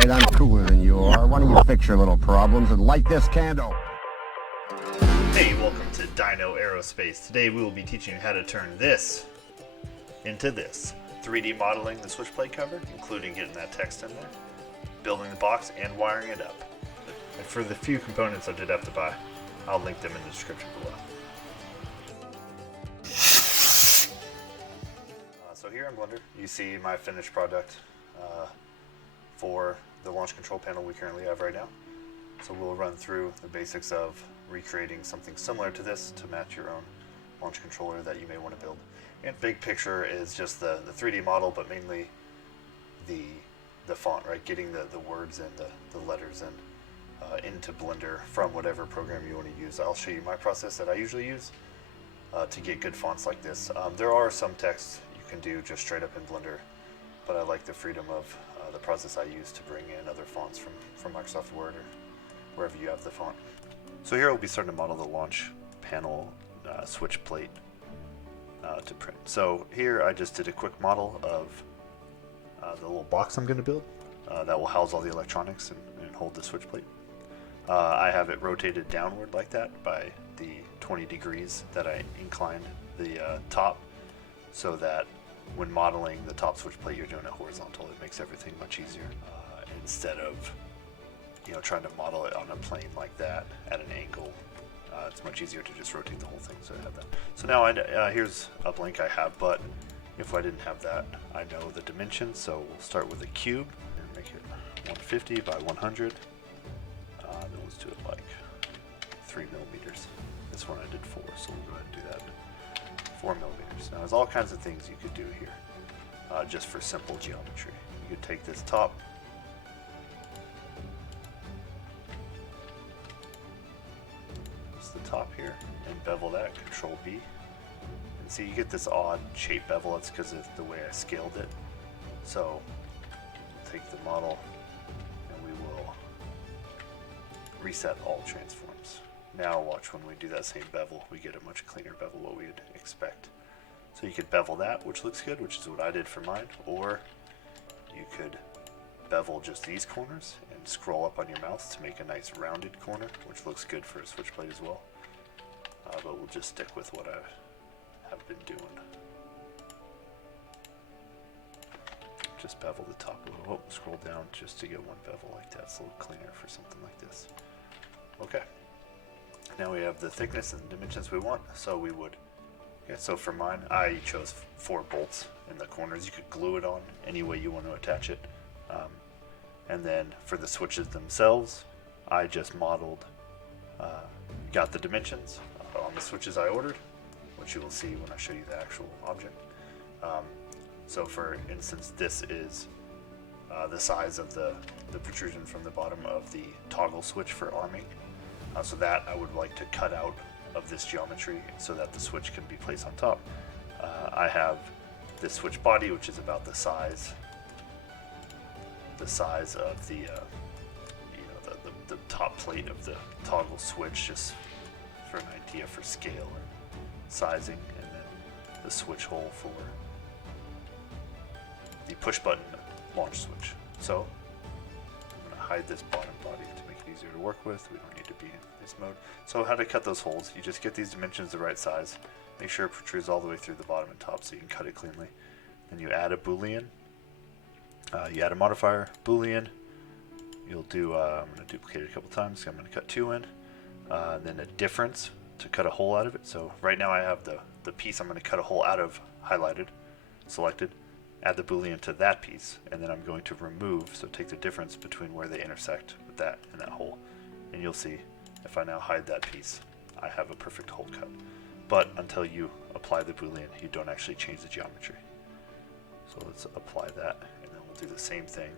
Alright, I'm cooler than you are. Why don't you fix your little problems and light this candle? Hey, welcome to Dino Aerospace. Today we will be teaching you how to turn this into this. 3D modeling the switch plate cover, including getting that text in there, building the box, and wiring it up. And for the few components I did have to buy, I'll link them in the description below. So here in Blender, you see my finished product for the launch control panel we currently have right now. So we'll run through the basics of recreating something similar to this to match your own launch controller that you may want to build. And big picture is just the 3D model, but mainly the font, right? Getting the words and the letters in into Blender from whatever program you want to use. I'll show you my process that I usually use to get good fonts like this. There are some texts you can do just straight up in Blender, but I like the freedom of the process I use to bring in other fonts from Microsoft Word or wherever you have the font. So here we'll be starting to model the launch panel switch plate to print. So here I just did a quick model of the little box I'm going to build that will house all the electronics and hold the switch plate. I have it rotated downward like that by the 20 degrees that I inclined the top, so that when modeling the top switch plate you're doing it horizontal. It makes everything much easier instead of trying to model it on a plane like that at an angle. It's much easier to just rotate the whole thing, so I have that. So now here's a blank I have, but if I didn't have that, I know the dimensions, so we'll start with a cube and make it 150 by 100. Then let's do it like 3 millimeters. This one I did 4, so we'll go ahead and do that. 4 millimeters. Now there's all kinds of things you could do here, just for simple geometry. You could take this top, the top here, and bevel that, Control B. And see, you get this odd shape bevel. It's because of the way I scaled it. So we'll take the model and we will reset all transforms. Now watch, when we do that same bevel, we get a much cleaner bevel, what we would expect. So you could bevel that, which looks good, which is what I did for mine, or you could bevel just these corners and scroll up on your mouse to make a nice rounded corner, which looks good for a switch plate as well. But we'll just stick with what I have been doing. Just bevel the top a little. Oh, scroll down just to get one bevel like that. It's a little cleaner for something like this. Okay. Now we have the thickness and dimensions we want. So we would. Okay, so for mine, I chose 4 bolts in the corners. You could glue it on any way you want to attach it. And then for the switches themselves, I just modeled, got the dimensions on the switches I ordered, which you will see when I show you the actual object. So for instance, this is the size of the protrusion from the bottom of the toggle switch for arming. So that I would like to cut out of this geometry so that the switch can be placed on top. I have this switch body, which is about the size of the the top plate of the toggle switch, just for an idea for scale and sizing, and then the switch hole for the push button launch switch. So I'm going to hide this bottom body to make it easier to work with. We don't need to be in this mode. So how to cut those holes: you just get these dimensions the right size, make sure it protrudes all the way through the bottom and top so you can cut it cleanly. Then you add a boolean. You add a modifier, boolean. You'll do, I'm going to duplicate it a couple times, so I'm going to cut 2 in. Then a difference to cut a hole out of it. So right now I have the piece I'm going to cut a hole out of highlighted, selected. Add the boolean to that piece, and then I'm going to remove, so take the difference between where they intersect with that and that hole. And you'll see, if I now hide that piece, I have a perfect hole cut. But until you apply the boolean, you don't actually change the geometry. So let's apply that, and then we'll do the same thing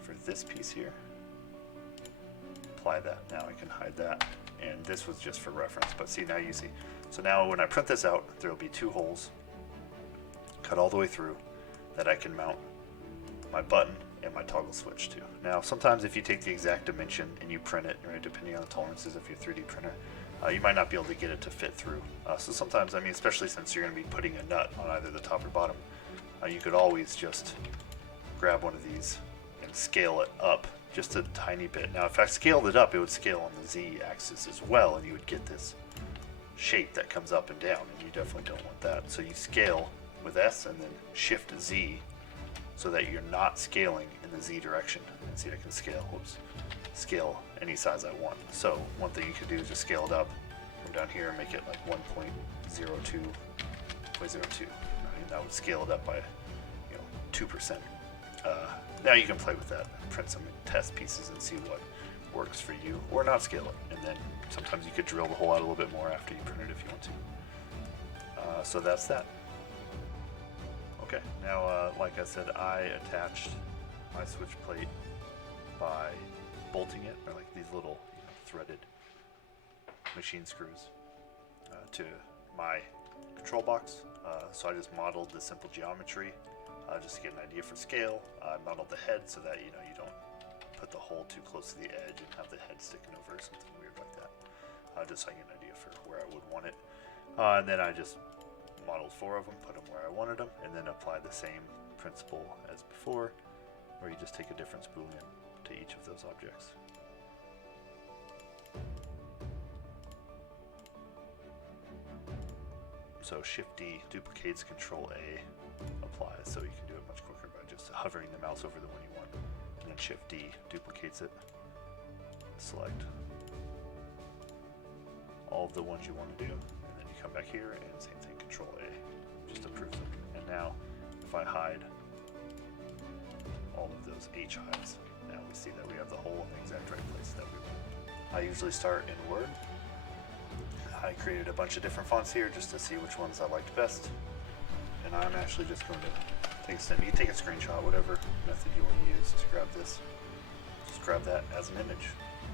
for this piece here. Apply that. Now I can hide that, and this was just for reference, but see, now you see. So now when I print this out, there will be 2 holes cut all the way through that I can mount my button and my toggle switch to. Now sometimes if you take the exact dimension and you print it, right, depending on the tolerances of your 3D printer, you might not be able to get it to fit through. So sometimes, I mean, especially since you're going to be putting a nut on either the top or bottom, you could always just grab one of these and and scale it up just a tiny bit. Now if I scaled it up, it would scale on the Z axis as well, and you would get this shape that comes up and down, and you definitely don't want that. So you scale with S and then Shift Z so that you're not scaling in the Z direction. And see, I can scale any size I want. So one thing you could do is just scale it up, come down here and make it like 1.02.02. Right? That would scale it up by 2%. Now you can play with that, print some test pieces and see what works for you, or not scale it. And then sometimes you could drill the hole out a little bit more after you print it if you want to. So that's that. Okay, now like I said, I attached my switch plate by bolting it, or like these little threaded machine screws to my control box. So I just modeled the simple geometry just to get an idea for scale. I modeled the head so that you don't put the hole too close to the edge and have the head sticking over or something weird like that. Just so I get an idea for where I would want it. And then I just modeled 4 of them, put them where I wanted them, and then apply the same principle as before, where you just take a difference boolean to each of those objects. So Shift D duplicates, Control A applies, so you can do it much quicker by just hovering the mouse over the one you want, and then Shift D duplicates it, select all of the ones you want to do, and then you come back here and same thing, Control A, just approves them. And now if I hide all of those H hides, now we see that we have the hole in the exact right place that we want. I usually start in Word. I created a bunch of different fonts here just to see which ones I liked best. And I'm actually just going to take a snip. You can take a screenshot, whatever method you want to use to grab this. Just grab that as an image.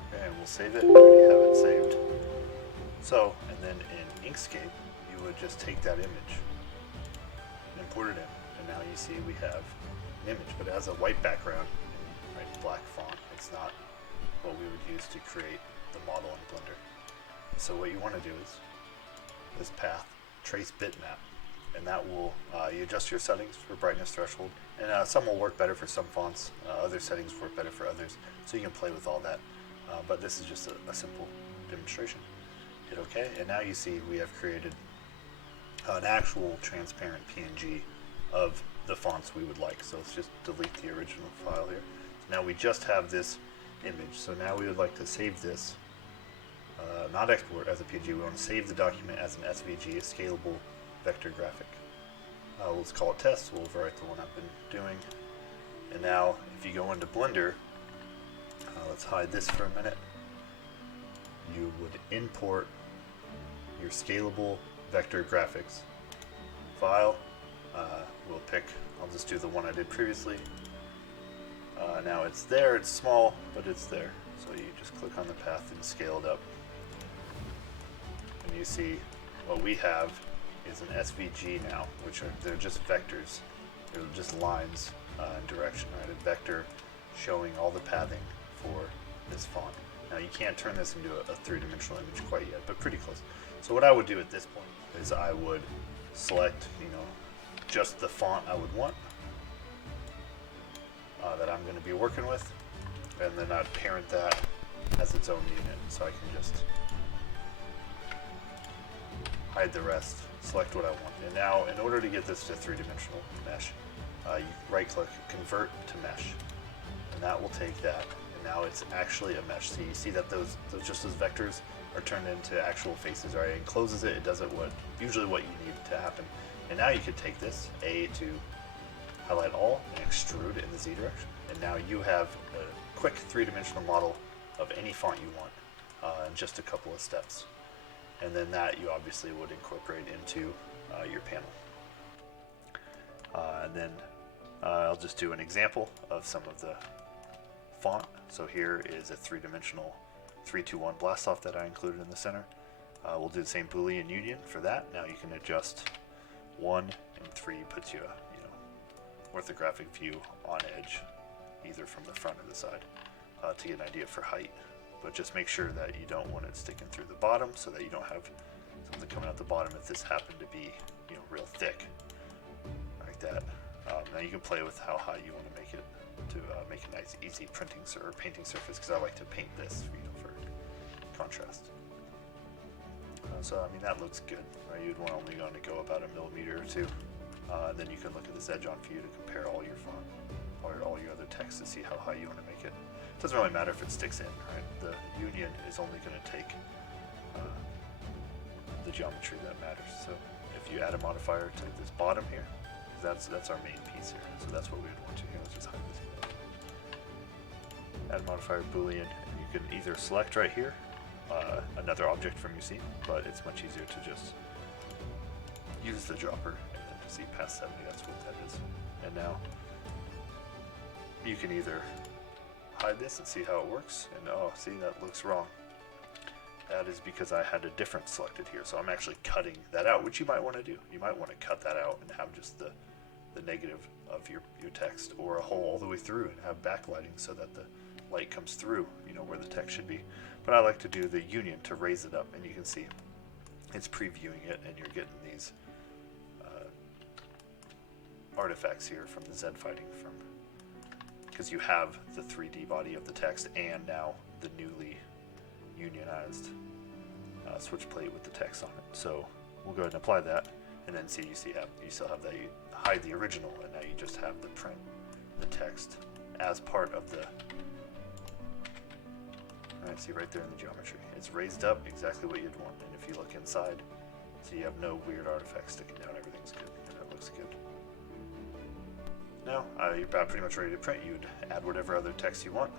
Okay, and we'll save it. I already have it saved. So, and then in Inkscape, you would just take that image and import it in. And now you see we have an image, but it has a white background and black font. It's not what we would use to create the model in Blender. So what you want to do is this path, trace bitmap, and that will, you adjust your settings for brightness threshold, and some will work better for some fonts, other settings work better for others, so you can play with all that. But this is just a simple demonstration. Hit OK, and now you see we have created an actual transparent PNG of the fonts we would like. So let's just delete the original file here. So now we just have this image. So now we would like to save this. Not export as a PNG, we want to save the document as an SVG, a scalable vector graphic. Let's call it test, we'll overwrite the one I've been doing. And now, if you go into Blender, let's hide this for a minute, you would import your scalable vector graphics file. We'll pick, I'll just do the one I did previously. Now it's there, it's small, but it's there. So you just click on the path and scale it up. And you see what we have is an SVG now, which they're just vectors. They're just lines in direction, right? A vector showing all the pathing for this font. Now you can't turn this into a three-dimensional image quite yet, but pretty close. So what I would do at this point is I would select, just the font I would want that I'm going to be working with, and then I'd parent that as its own unit, so I can just hide the rest, select what I want. And now, in order to get this to three-dimensional mesh, you right-click, convert to mesh, and that will take that, and now it's actually a mesh. So you see that those vectors are turned into actual faces, right? It encloses it, it does it usually what you need to happen. And now you could take this, A to highlight all, and extrude in the Z direction. And now you have a quick three-dimensional model of any font you want in just a couple of steps. And then that you obviously would incorporate into your panel. And then I'll just do an example of some of the font. So here is a three-dimensional 321 blast off that I included in the center. We'll do the same Boolean union for that. Now you can adjust 1 and 3 puts you a orthographic view on edge, either from the front or the side, to get an idea for height. But just make sure that you don't want it sticking through the bottom, so that you don't have something coming out the bottom if this happened to be real thick like that. Now you can play with how high you want to make it. to make a nice, easy printing or painting surface, because I like to paint this, for contrast. So I mean, that looks good, right? You'd want only going to go about 1 millimeter or 2. And then you can look at this edge on view to compare all your font or all your other text to see how high you want to make it. It doesn't really matter if it sticks in, right? The union is only going to take the geometry that matters. So if you add a modifier to this bottom here, that's our main piece here. So that's what we would want to here. Let's just hide this. Add modifier Boolean, and you can either select right here another object from your scene, but it's much easier to just use the dropper and then to see past 70. That's what that is. And now you can either hide this and see how it works, and oh, see, that looks wrong. That is because I had a different selected here, so I'm actually cutting that out, which you might want to do. You might want to cut that out and have just the negative of your text, or a hole all the way through and have backlighting so that the light comes through, where the text should be. But I like to do the union to raise it up, and you can see it's previewing it, and you're getting these artifacts here from the Z fighting, because you have the 3D body of the text and now the newly unionized switch plate with the text on it. So we'll go ahead and apply that, and then see you still have that. You hide the original, and now you just have the print, the text as part of the. Alright, see right there in the geometry, it's raised up exactly what you'd want. And if you look inside, so you have no weird artifacts sticking down. Everything's good, and it looks good. Now you're about pretty much ready to print. You'd add whatever other text you want.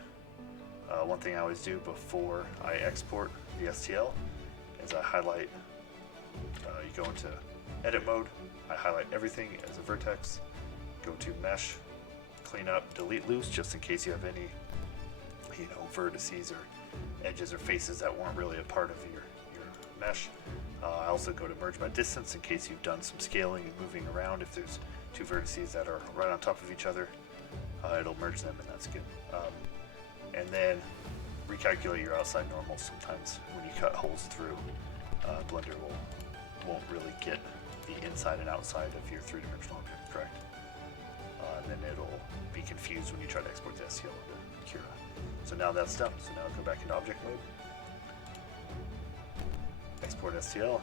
One thing I always do before I export the STL is I highlight. You go into edit mode. I highlight everything as a vertex. Go to mesh, clean up, delete loose, just in case you have any, vertices or edges or faces that weren't really a part of your mesh. I also go to merge by distance in case you've done some scaling and moving around. If there's two vertices that are right on top of each other, it'll merge them, and that's good. And then recalculate your outside normals. Sometimes when you cut holes through, Blender won't really get the inside and outside of your three-dimensional object correct. And then it'll be confused when you try to export the STL into Cura. So now that's done. So now go back into object mode. Export STL.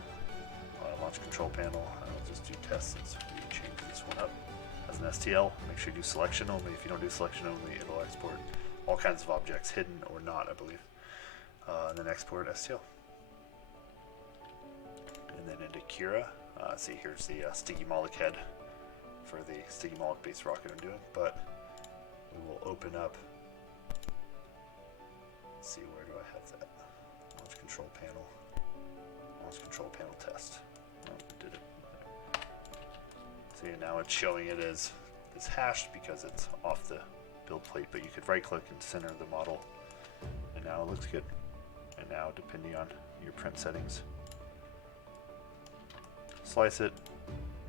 Launch control panel. I'll just do tests since we changed this one up as an STL. Make sure you do selection only. If you don't do selection only, it'll export all kinds of objects, hidden or not, I believe. And then export STL. And then into Cura. See, here's the Sticky Moloch head for the Sticky Moloch based rocket I'm doing. But we will open up. Let's see, where do I have that? Launch control panel. Launch control panel test. Oh, did it. See, now it's showing it as hashed because it's off the build plate, but you could right click and center the model, and now it looks good. And now, depending on your print settings, slice it,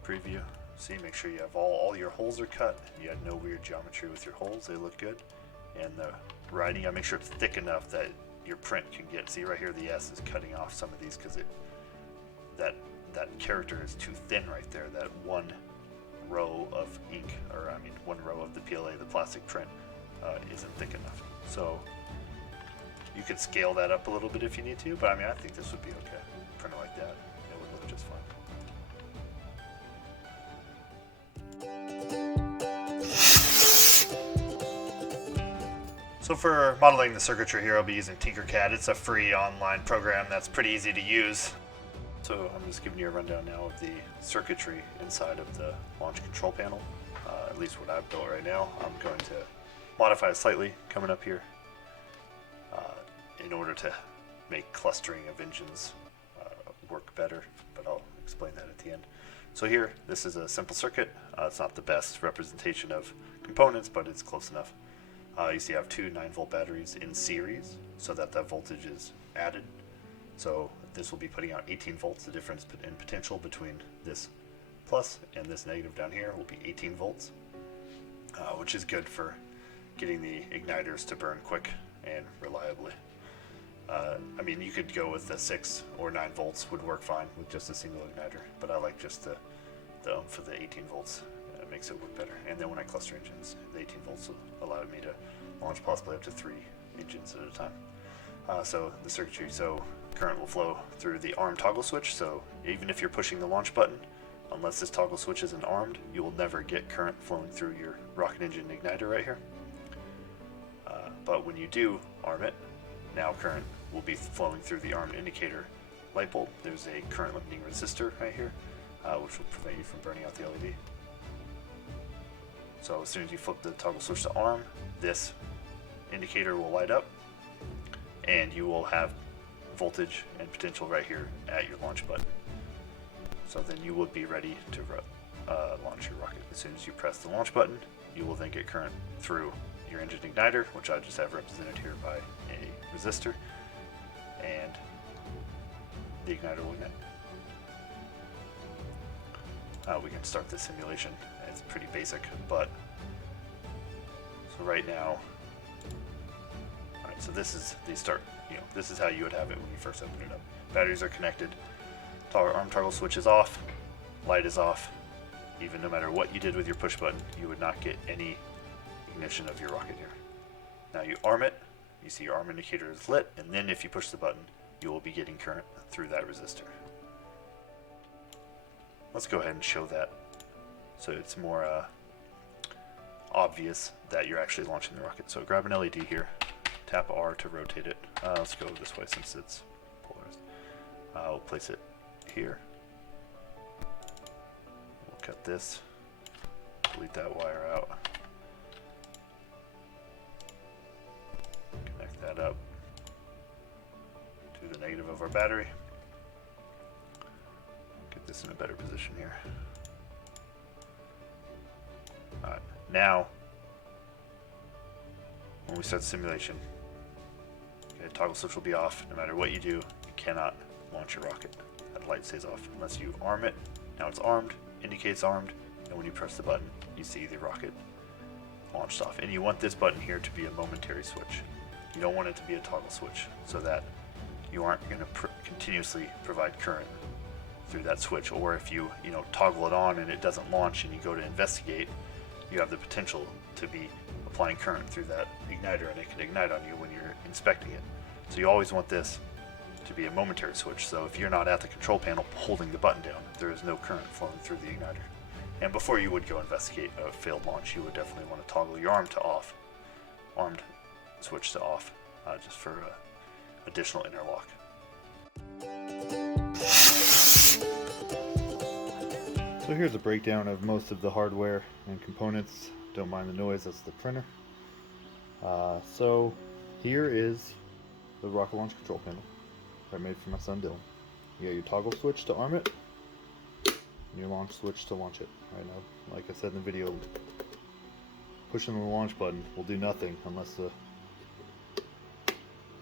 preview, see, make sure you have all your holes are cut, you had no weird geometry with your holes, they look good. And the writing, I make sure it's thick enough that your print can get, see right here the S is cutting off some of these because that character is too thin right there. That one row of ink, or I mean one row of the PLA, the plastic print, isn't thick enough. So you could scale that up a little bit if you need to, but I mean I think this would be okay. Print it like that, it would look just fine. So for modeling the circuitry here, I'll be using Tinkercad. It's a free online program that's pretty easy to use. So I'm just giving you a rundown now of the circuitry inside of the launch control panel, at least what I've built right now. I'm going to modify it slightly coming up here in order to make clustering of engines work better, but I'll explain that at the end. So here, this is a simple circuit. It's not the best representation of components, but it's close enough. You see I have two 9-volt batteries in series so that voltage is added. So this will be putting out 18 volts. The difference in potential between this plus and this negative down here will be 18 volts, which is good for getting the igniters to burn quick and reliably. I mean, you could go with the 6 or 9 volts would work fine with just a single igniter, but I like just the oomph for the 18 volts. It makes it work better. And then when I cluster engines, the 18 volts allowed me to launch possibly up to 3 engines at a time. So the circuitry, so current will flow through the arm toggle switch. So even if you're pushing the launch button, unless this toggle switch isn't armed, you will never get current flowing through your rocket engine igniter right here. But when you do arm it, now current will be flowing through the armed indicator light bulb. There's a current limiting resistor right here, which will prevent you from burning out the LED. So as soon as you flip the toggle switch to arm, this indicator will light up, and you will have voltage and potential right here at your launch button. So then you will be ready to launch your rocket. As soon as you press the launch button, you will then get current through your engine igniter, which I just have represented here by a resistor, and the igniter will ignite. We can start the simulation. It's pretty basic, but so right now, alright, so this is the start. This is how you would have it when you first open it up. Batteries are connected. Arm toggle switch is off. Light is off. Even no matter what you did with your push button, you would not get any ignition of your rocket here. Now you arm it. You see your arm indicator is lit, and then if you push the button, you will be getting current through that resistor. Let's go ahead and show that so it's more obvious that you're actually launching the rocket. So grab an LED here, tap R to rotate it. Let's go this way since it's polarized. We'll place it here. We'll cut this, delete that wire out, connect that up to the negative of our battery. Get this in a better position here. Alright, now when we start the simulation, okay, toggle switch will be off. No matter what you do, you cannot launch your rocket. That light stays off unless you arm it. Now it's armed, indicates armed, and when you press the button, you see the rocket launched off. And you want this button here to be a momentary switch. You don't want it to be a toggle switch, so that you aren't going to continuously provide current through that switch. Or if you toggle it on and it doesn't launch and you go to investigate, you have the potential to be applying current through that igniter, and it can ignite on you when you're inspecting it. So you always want this to be a momentary switch. So if you're not at the control panel holding the button down, there is no current flowing through the igniter. And before you would go investigate a failed launch, you would definitely want to toggle your armed switch to off, just for additional interlock. So here's a breakdown of most of the hardware and components. Don't mind the noise, that's the printer. So here is the rocket launch control panel I made for my son Dylan. You got your toggle switch to arm it, and your launch switch to launch it. Right now, like I said in the video, pushing the launch button will do nothing unless the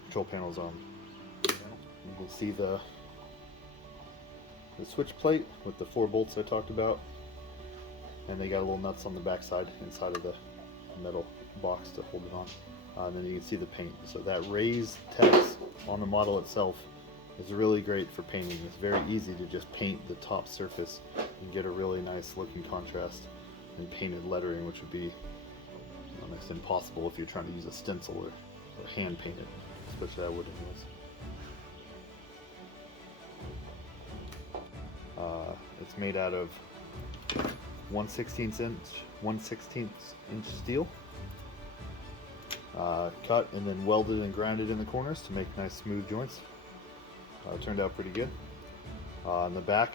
control panel is armed. You can see the switch plate with the 4 bolts I talked about, and they got little nuts on the back side inside of the metal box to hold it on. And then you can see the paint. So that raised text on the model itself is really great for painting. It's very easy to just paint the top surface and get a really nice looking contrast and painted lettering, which would be almost impossible if you're trying to use a stencil or hand paint it, especially that wood anyways. It's made out of 1/16 inch steel, cut and then welded and grounded in the corners to make nice smooth joints. It turned out pretty good. On the back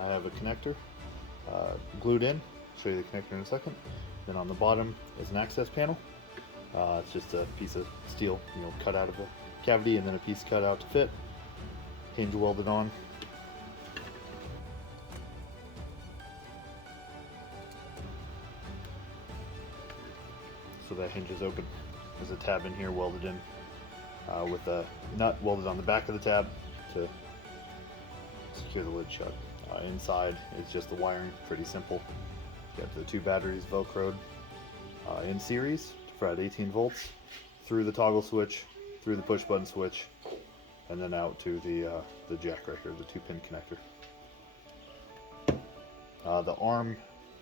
I have a connector glued in. I'll show you the connector in a second. Then on the bottom is an access panel. It's just a piece of steel, cut out of the cavity, and then a piece cut out to fit. Hinge welded on. So that hinge is open. There's a tab in here welded in with a nut welded on the back of the tab to secure the lid shut. Inside is just the wiring, pretty simple. You got the 2 batteries velcroed in series for at 18 volts through the toggle switch, through the push button switch, and then out to the jack right here, the 2-pin connector. The arm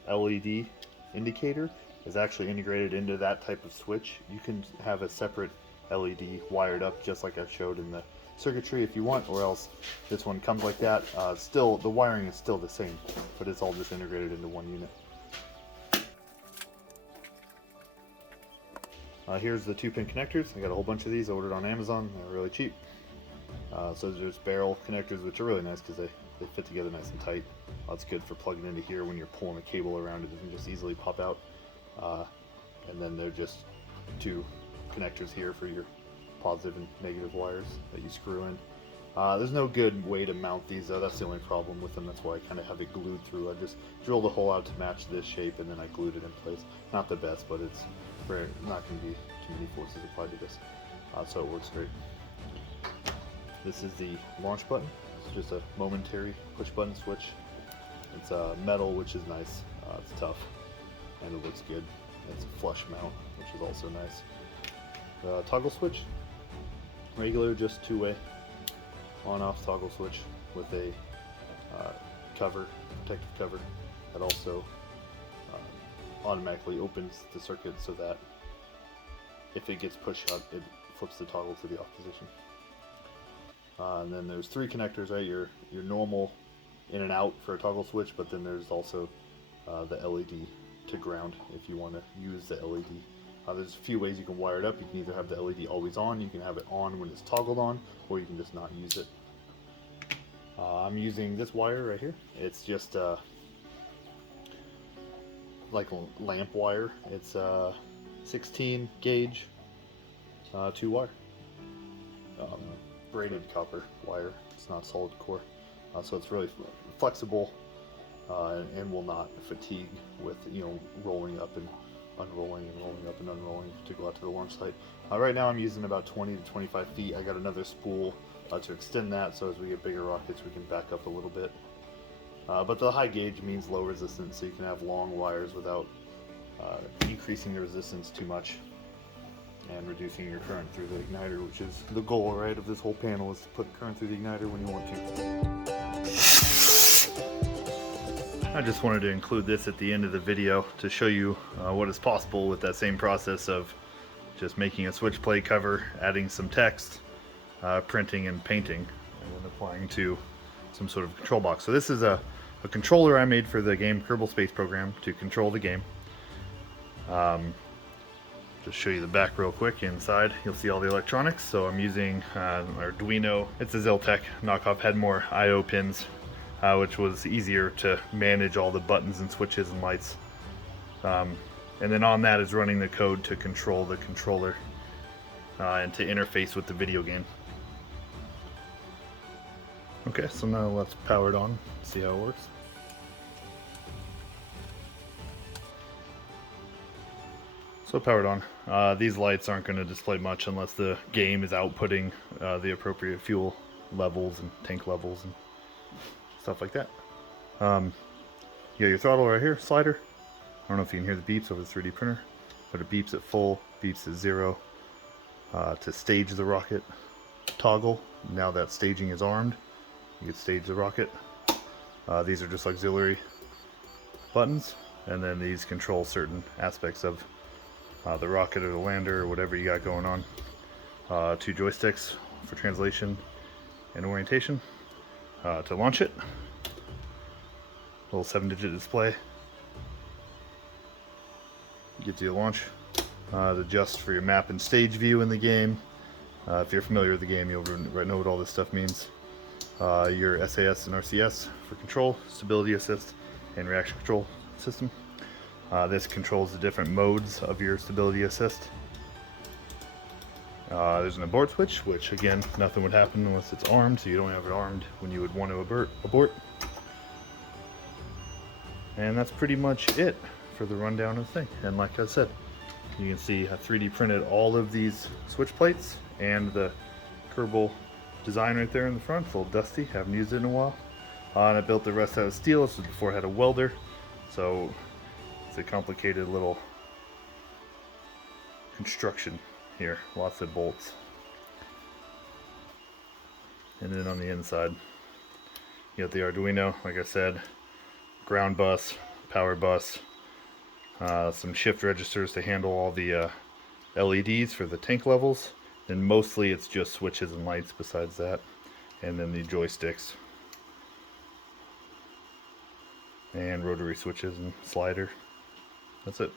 LED indicator is actually integrated into that type of switch. You can have a separate LED wired up just like I showed in the circuitry if you want, or else this one comes like that. Still, the wiring is still the same, but it's all just integrated into one unit. Here's the 2-pin connectors. I got a whole bunch of these. I ordered on Amazon. They're really cheap. So there's barrel connectors, which are really nice because they fit together nice and tight. That's good for plugging into here when you're pulling a cable around. It doesn't just easily pop out. And then they're just 2 connectors here for your positive and negative wires that you screw in. There's no good way to mount these though. That's the only problem with them. That's why I kind of have it glued through. I just drilled a hole out to match this shape and then I glued it in place. Not the best, but it's not going to be too many forces applied to this. So it works great. This is the launch button. It's just a momentary push button switch. It's metal, which is nice. It's tough and it looks good. It's a flush mount, which is also nice. The toggle switch, regular, just 2-way on-off toggle switch with a cover, protective cover that also automatically opens the circuit so that if it gets pushed up, it flips the toggle to the off position. And then there's 3 connectors, right? Your normal in and out for a toggle switch, but then there's also the LED to ground if you want to use the LED. There's a few ways you can wire it up. You can either have the LED always on, you can have it on when it's toggled on, or you can just not use it. I'm using this wire right here. It's just like a lamp wire. It's 16 gauge 2-wire. Braided copper wire. It's not solid core. So it's really flexible and will not fatigue with, rolling up and unrolling and rolling up and unrolling to go out to the launch site. Right now I'm using about 20 to 25 feet. I got another spool to extend that, so as we get bigger rockets we can back up a little bit. But the high gauge means low resistance, so you can have long wires without increasing the resistance too much and reducing your current through the igniter, which is the goal, right, of this whole panel, is to put current through the igniter when you want to. I just wanted to include this at the end of the video to show you what is possible with that same process of just making a switch plate cover, adding some text, printing and painting, and then applying to some sort of control box. So this is a controller I made for the game Kerbal Space Program to control the game. Just show you the back real quick. Inside you'll see all the electronics. So I'm using Arduino. It's a Ziltech knockoff, had more I/O pins, which was easier to manage all the buttons and switches and lights. And then on that is running the code to control the controller and to interface with the video game. Okay, so now let's power it on, see how it works. So powered on. These lights aren't going to display much unless the game is outputting the appropriate fuel levels and tank levels and stuff like that. You got your throttle right here, slider. I don't know if you can hear the beeps over the 3D printer, but it beeps at full, beeps at 0. To stage the rocket, toggle. Now that staging is armed, you can stage the rocket. These are just auxiliary buttons, and then these control certain aspects of the rocket or the lander or whatever you got going on. 2 joysticks for translation and orientation. To launch it, little 7-digit display gives you a launch. To adjust for your map and stage view in the game. If you're familiar with the game, you'll know what all this stuff means. Your SAS and RCS for control, stability assist, and reaction control system. This controls the different modes of your stability assist. There's an abort switch, which again, nothing would happen unless it's armed, so you don't have it armed when you would want to abort. And that's pretty much it for the rundown of the thing. And like I said, you can see I 3D printed all of these switch plates and the Kerbal design right there in the front. It's a little dusty, haven't used it in a while. And I built the rest out of steel. This was before I had a welder, so it's a complicated little construction here. Lots of bolts. And then on the inside, you got the Arduino, like I said, ground bus, power bus, some shift registers to handle all the LEDs for the tank levels, and mostly it's just switches and lights besides that, and then the joysticks and rotary switches and slider. That's it.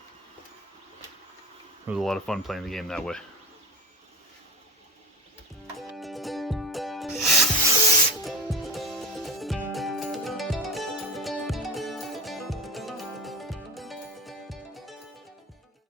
It was a lot of fun playing the game that way.